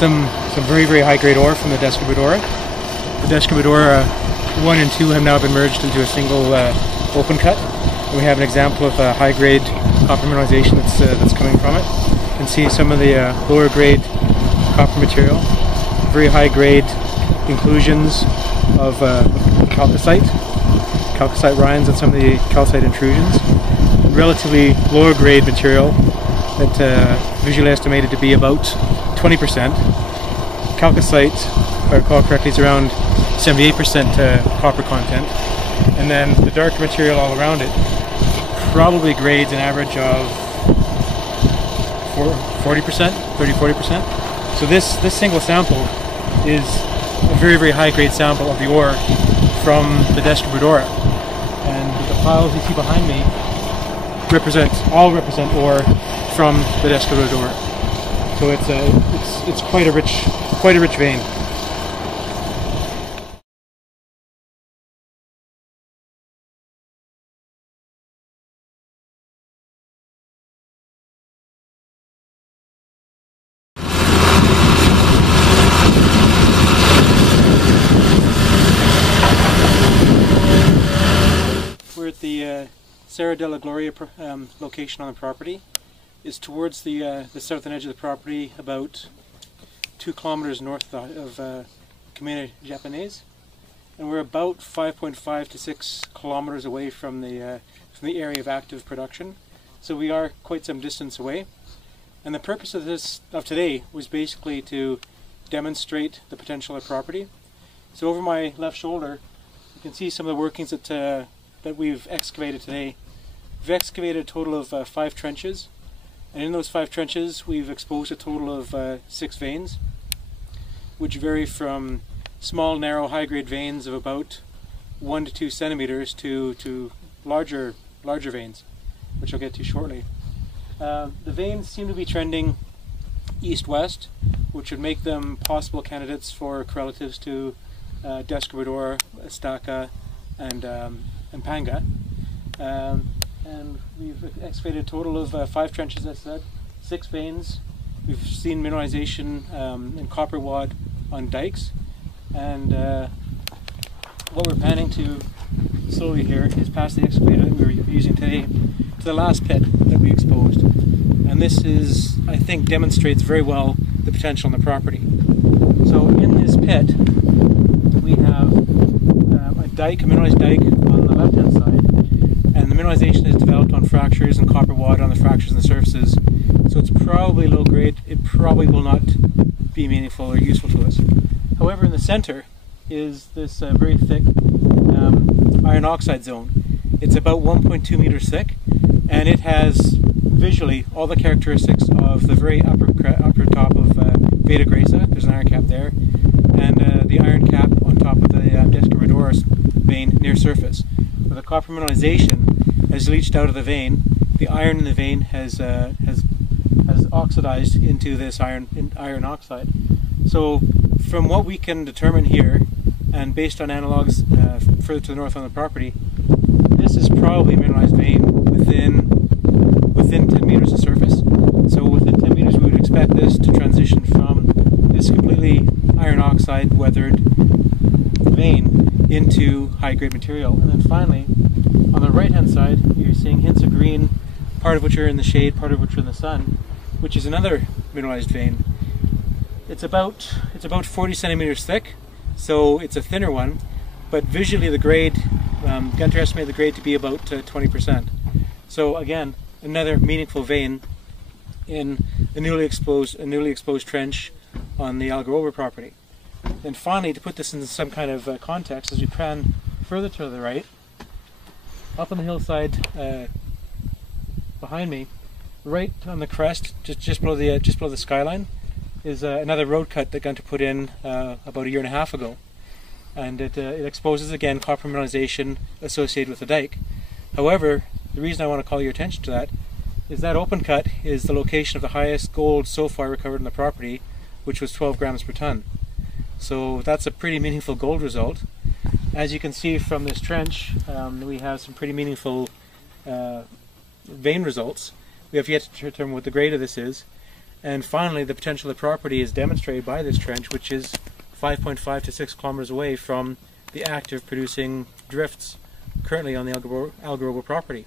some very, very high-grade ore from the Descubradora. The Descubradora 1 and 2 have now been merged into a single open cut. And we have an example of high-grade copper mineralization that's coming from it. You can see some of the lower-grade copper material, very high-grade inclusions of calcite rinds and some of the calcite intrusions. Relatively lower-grade material that visually estimated to be about 20%. Calcite, if I recall correctly, is around 78% copper content. And then the darker material all around it probably grades an average of 40%, 30-40%. So this single sample is a very, very high-grade sample of the ore from the Descubradora. And the piles you see behind me all represent ore from the Descubradora. So it's quite a rich vein. We're at the Serra della Gloria location on the property. It's towards the southern edge of the property, about 2 kilometers north of Comune Japonese, and we're about 5.5 to 6 kilometers away from the area of active production. So we are quite some distance away. And the purpose of today was basically to demonstrate the potential of the property. So over my left shoulder, you can see some of the workings that we've excavated today. We've excavated a total of 5 trenches, and in those 5 trenches we've exposed a total of 6 veins, which vary from small, narrow, high-grade veins of about 1 to 2 centimeters to larger veins, which I'll get to shortly. The veins seem to be trending east-west, which would make them possible candidates for correlatives to Descubradora, Estaca, and Panga. And we've excavated a total of 5 trenches, as I said, 6 veins. We've seen mineralization in copper wad on dikes, and what we're planning to slowly here is pass the excavator that we were using today to the last pit that we exposed. And this is, I think, demonstrates very well the potential in the property. So in this pit we have a mineralized dike on the left-hand side, and the mineralization is developed on fractures and copper wad on the fractures and the surfaces. So it's probably low grade. It probably will not be meaningful or useful to us. However, in the center is this very thick iron oxide zone. It's about 1.2 meters thick, and it has visually all the characteristics of the very upper top of Veta Gracia. There's an iron cap there, and the iron cap on top of the Descubradora vein near surface. With the copper mineralization has leached out of the vein. The iron in the vein has oxidized into this iron oxide. So from what we can determine here, and based on analogs further to the north on the property, this is probably a mineralized vein within 10 meters of surface. So within 10 meters we would expect this to transition from this completely iron oxide weathered vein into high-grade material. And then finally, on the right-hand side, you're seeing hints of green, part of which are in the shade, part of which are in the sun, which is another mineralized vein. It's about 40 centimeters thick, so it's a thinner one, but visually the grade, Gunter estimated the grade to be about 20%. So again, another meaningful vein in a newly exposed trench on the Algarrobo property. And finally, to put this in some kind of context, as we pan further to the right, up on the hillside behind me, right on the crest, just below the skyline, is another road cut that Gunter put in about 1.5 years ago, and it exposes again copper mineralization associated with the dike. However, the reason I want to call your attention to that is that open cut is the location of the highest gold so far recovered in the property, which was 12 grams per ton. So that's a pretty meaningful gold result. As you can see from this trench, we have some pretty meaningful vein results. We have yet to determine what the grade of this is. And finally, the potential of the property is demonstrated by this trench, which is 5.5 to 6 kilometers away from the active producing drifts currently on the Algarrobo property.